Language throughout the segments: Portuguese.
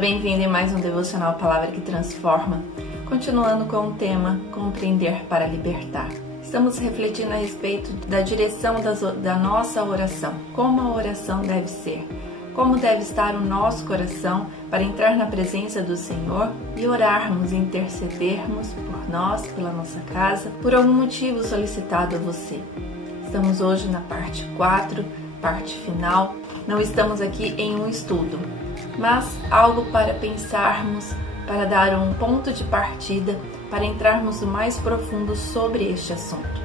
bem-vindo em mais um Devocional Palavra que Transforma. Continuando com o tema Compreender para Libertar. Estamos refletindo a respeito da direção da nossa oração. Como a oração deve ser. Como deve estar o nosso coração para entrar na presença do Senhor e orarmos e intercedermos por nós, pela nossa casa, por algum motivo solicitado a você. Estamos hoje na parte 4, parte final. Não estamos aqui em um estudo, mas algo para pensarmos, para dar um ponto de partida, para entrarmos no mais profundo sobre este assunto.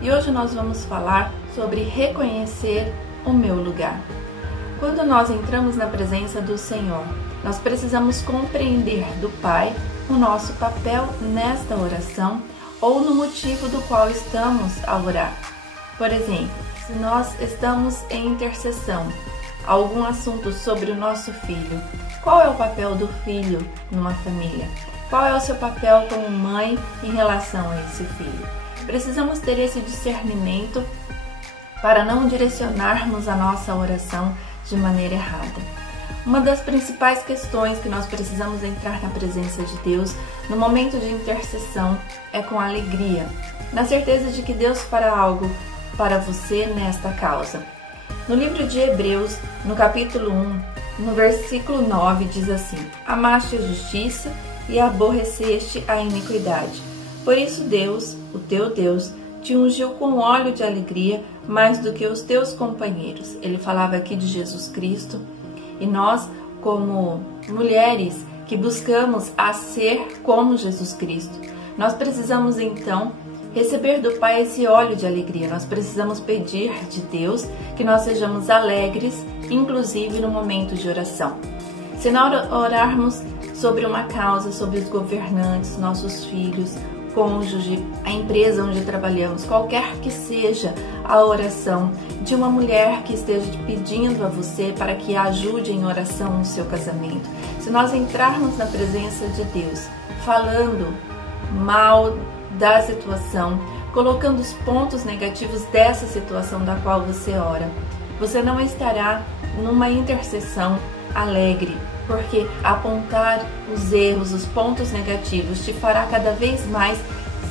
E hoje nós vamos falar sobre reconhecer o meu lugar. Quando nós entramos na presença do Senhor, nós precisamos compreender do Pai o nosso papel nesta oração ou no motivo do qual estamos a orar. Por exemplo, se nós estamos em intercessão, algum assunto sobre o nosso filho, qual é o papel do filho numa família? Qual é o seu papel como mãe em relação a esse filho? Precisamos ter esse discernimento para não direcionarmos a nossa oração de maneira errada. Uma das principais questões que nós precisamos entrar na presença de Deus no momento de intercessão é com alegria, na certeza de que Deus fará algo para você nesta causa. No livro de Hebreus, no capítulo 1, no versículo 9, diz assim: Amaste a justiça e aborreceste a iniquidade. Por isso Deus, o teu Deus, te ungiu com óleo de alegria mais do que os teus companheiros. Ele falava aqui de Jesus Cristo. E nós, como mulheres que buscamos a ser como Jesus Cristo, nós precisamos então receber do Pai esse óleo de alegria. Nós precisamos pedir de Deus que nós sejamos alegres, inclusive no momento de oração. Se nós orarmos sobre uma causa, sobre os governantes, nossos filhos, cônjuge, a empresa onde trabalhamos, qualquer que seja a oração de uma mulher que esteja pedindo a você para que ajude em oração no seu casamento, se nós entrarmos na presença de Deus falando mal da situação, colocando os pontos negativos dessa situação da qual você ora, você não estará numa intercessão alegre, porque apontar os erros, os pontos negativos te fará cada vez mais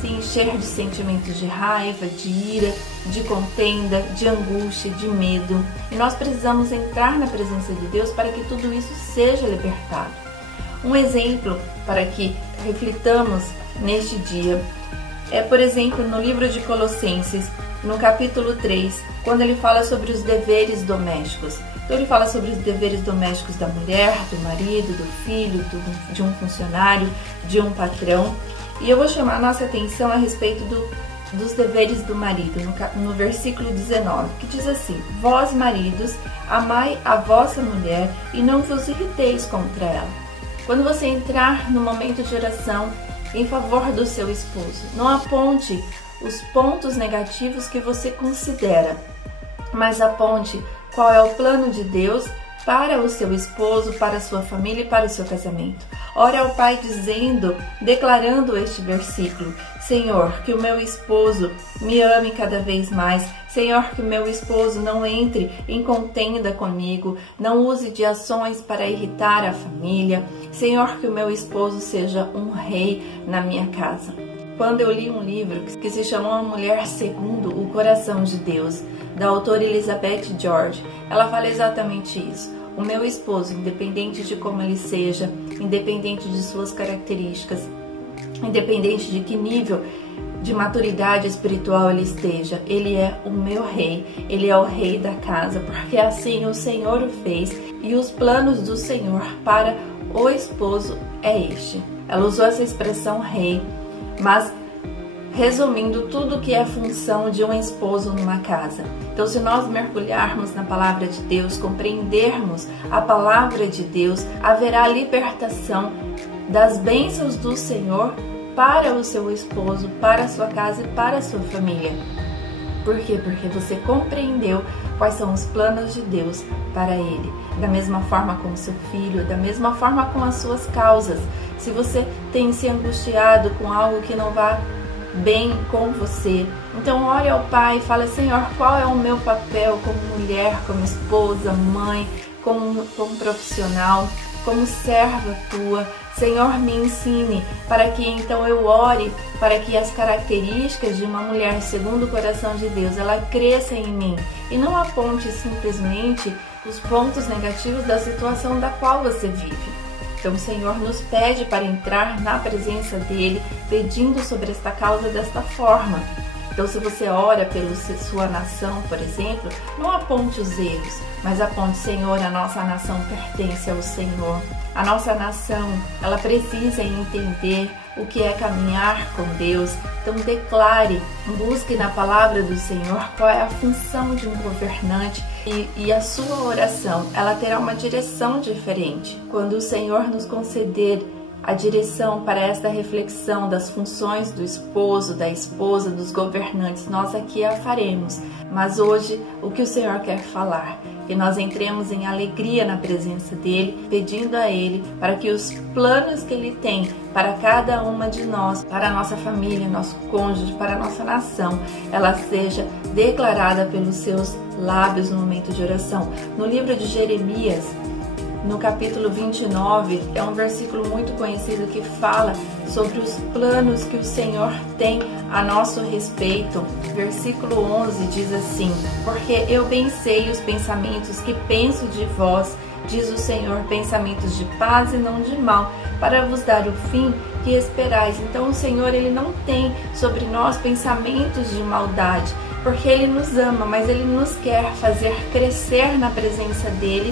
se encher de sentimentos de raiva, de ira, de contenda, de angústia, de medo. E nós precisamos entrar na presença de Deus para que tudo isso seja libertado. Um exemplo para que reflitamos neste dia é, por exemplo, no livro de Colossenses, no capítulo 3, quando ele fala sobre os deveres domésticos. Então ele fala sobre os deveres domésticos da mulher, do marido, do filho, de um funcionário, de um patrão. E eu vou chamar a nossa atenção a respeito dos deveres do marido, no versículo 19, que diz assim: Vós, maridos, amai a vossa mulher e não vos irriteis contra ela. Quando você entrar no momento de oração em favor do seu esposo, não aponte os pontos negativos que você considera, mas aponte qual é o plano de Deus para o seu esposo, para a sua família e para o seu casamento. Ore ao Pai dizendo, declarando este versículo: Senhor, que o meu esposo me ame cada vez mais. Senhor, que o meu esposo não entre em contenda comigo, não use de ações para irritar a família. Senhor, que o meu esposo seja um rei na minha casa. Quando eu li um livro que se chamou A Mulher Segundo o Coração de Deus, da autora Elizabeth George, ela fala exatamente isso. O meu esposo, independente de como ele seja, independente de suas características, independente de que nível de maturidade espiritual ele esteja, ele é o meu rei, ele é o rei da casa, porque assim o Senhor o fez e os planos do Senhor para o esposo é este. Ela usou essa expressão rei, mas resumindo tudo que é função de um esposo numa casa. Então, se nós mergulharmos na palavra de Deus, compreendermos a palavra de Deus, haverá libertação das bênçãos do Senhor para o seu esposo, para a sua casa e para a sua família. Por quê? Porque você compreendeu quais são os planos de Deus para ele. Da mesma forma com o seu filho, da mesma forma com as suas causas. Se você tem se angustiado com algo que não vá bem com você, então ore ao Pai e fale: Senhor, qual é o meu papel como mulher, como esposa, mãe, como profissional? como serva tua. Senhor, me ensine para que então eu ore, para que as características de uma mulher segundo o coração de Deus, ela cresça em mim e não aponte simplesmente os pontos negativos da situação da qual você vive. Então o Senhor nos pede para entrar na presença dEle, pedindo sobre esta causa desta forma. Então, se você ora pela sua nação, por exemplo, não aponte os erros, mas aponte: Senhor, a nossa nação pertence ao Senhor. A nossa nação, ela precisa entender o que é caminhar com Deus. Então, declare, busque na palavra do Senhor qual é a função de um governante e a sua oração, ela terá uma direção diferente. Quando o Senhor nos conceder a direção para esta reflexão das funções do esposo, da esposa, dos governantes, nós aqui a faremos. Mas hoje, o que o Senhor quer falar? Que nós entremos em alegria na presença dEle, pedindo a Ele para que os planos que Ele tem para cada uma de nós, para a nossa família, nosso cônjuge, para a nossa nação, ela seja declarada pelos seus lábios no momento de oração. No livro de Jeremias, no capítulo 29, é um versículo muito conhecido que fala sobre os planos que o Senhor tem a nosso respeito. Versículo 11 diz assim: porque eu bem sei os pensamentos que penso de vós, diz o Senhor, pensamentos de paz e não de mal, para vos dar o fim que esperais. Então o Senhor, Ele não tem sobre nós pensamentos de maldade, porque Ele nos ama, mas Ele nos quer fazer crescer na presença dEle,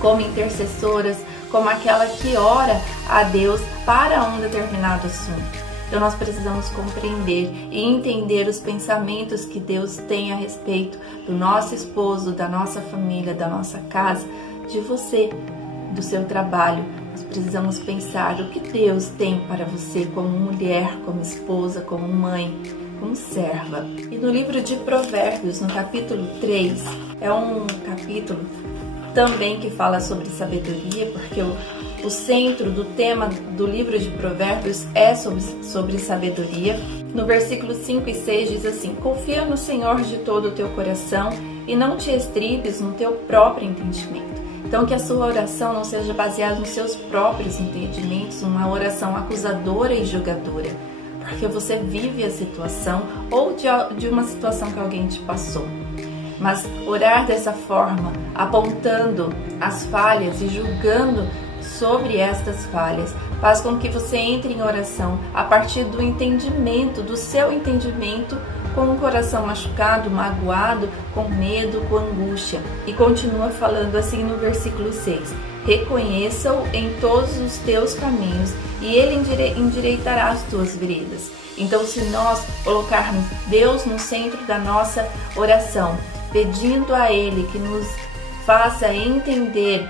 como intercessoras, como aquela que ora a Deus para um determinado assunto. Então nós precisamos compreender e entender os pensamentos que Deus tem a respeito do nosso esposo, da nossa família, da nossa casa, de você, do seu trabalho. Nós precisamos pensar o que Deus tem para você como mulher, como esposa, como mãe, como serva. E no livro de Provérbios, no capítulo 3, é um capítulo também que fala sobre sabedoria, porque o centro do tema do livro de Provérbios é sobre sabedoria. No versículo 5 e 6 diz assim: confia no Senhor de todo o teu coração e não te estribes no teu próprio entendimento. Então, que a sua oração não seja baseada nos seus próprios entendimentos, uma oração acusadora e julgadora, porque você vive a situação ou de uma situação que alguém te passou. Mas orar dessa forma, apontando as falhas e julgando sobre estas falhas, faz com que você entre em oração a partir do entendimento, do seu entendimento, com o coração machucado, magoado, com medo, com angústia. E continua falando assim no versículo 6: reconheça-o em todos os teus caminhos e ele endireitará as tuas veredas. Então, se nós colocarmos Deus no centro da nossa oração, pedindo a Ele que nos faça entender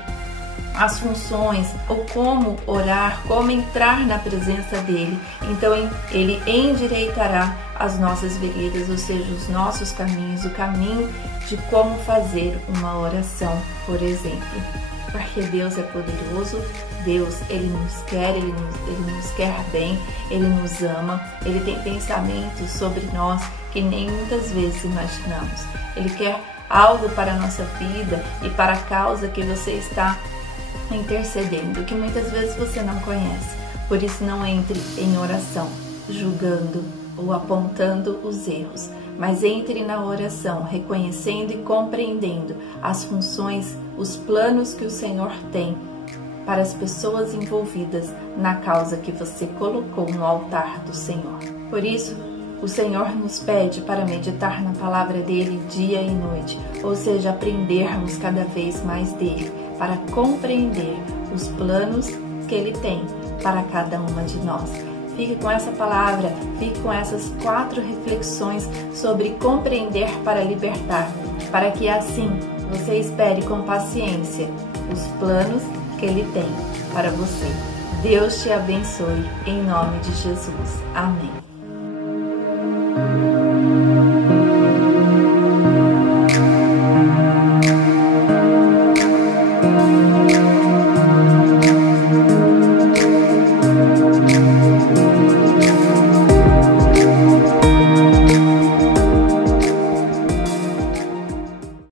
as funções, ou como orar, como entrar na presença dEle, então Ele endireitará as nossas veredas, ou seja, os nossos caminhos, o caminho de como fazer uma oração, por exemplo. Porque Deus é poderoso, Deus, Ele nos quer, Ele nos quer bem, Ele nos ama, Ele tem pensamentos sobre nós que nem muitas vezes imaginamos. Ele quer algo para a nossa vida e para a causa que você está intercedendo, que muitas vezes você não conhece. Por isso, não entre em oração julgando ou apontando os erros, mas entre na oração reconhecendo e compreendendo as funções, os planos que o Senhor tem para as pessoas envolvidas na causa que você colocou no altar do Senhor. Por isso, o Senhor nos pede para meditar na palavra dEle dia e noite, ou seja, aprendermos cada vez mais dEle, para compreender os planos que Ele tem para cada uma de nós. Fique com essa palavra, fique com essas 4 reflexões sobre compreender para libertar, para que assim você espere com paciência os planos que Ele tem para você. Deus te abençoe, em nome de Jesus. Amém.